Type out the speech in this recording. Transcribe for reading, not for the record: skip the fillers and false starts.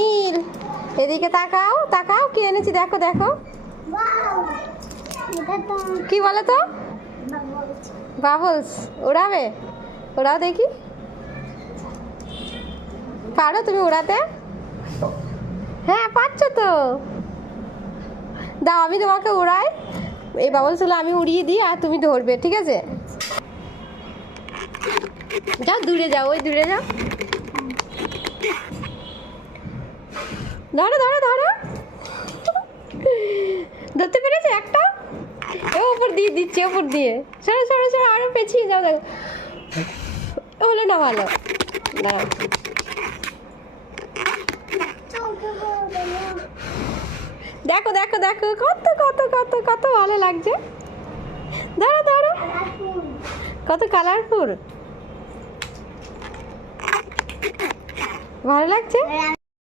নীল, এদিকে তাকাও তাকাও, কি এনেছি দেখো দেখো। কি বলে তো? বাবলস উড়াবে? ওড়াও দেখি, পারো তুমি উড়াতে? হ্যাঁ পারছো তো, দাও আমি তোমাকে উড়াই। এই বাবলসগুলো আমি উড়িয়ে দিই আর তুমি ধরবে, ঠিক আছে? যাও দূরে যাও, ওই দূরে যাও, ধরো ধরো ধরো। ধরতে পেরেছো একটা? ওপর দিয়ে দিচ্ছে, ওপর দিয়ে। সরো সরো সরো, আরো পেছিয়ে যাও, দেখো হলো না ভালো। দাঁড়াও, দেখো দেখো দেখো, কত কত কত কত ভালো লাগছে। ধরো ধরো, কত কালারফুল, ভালো লাগছে।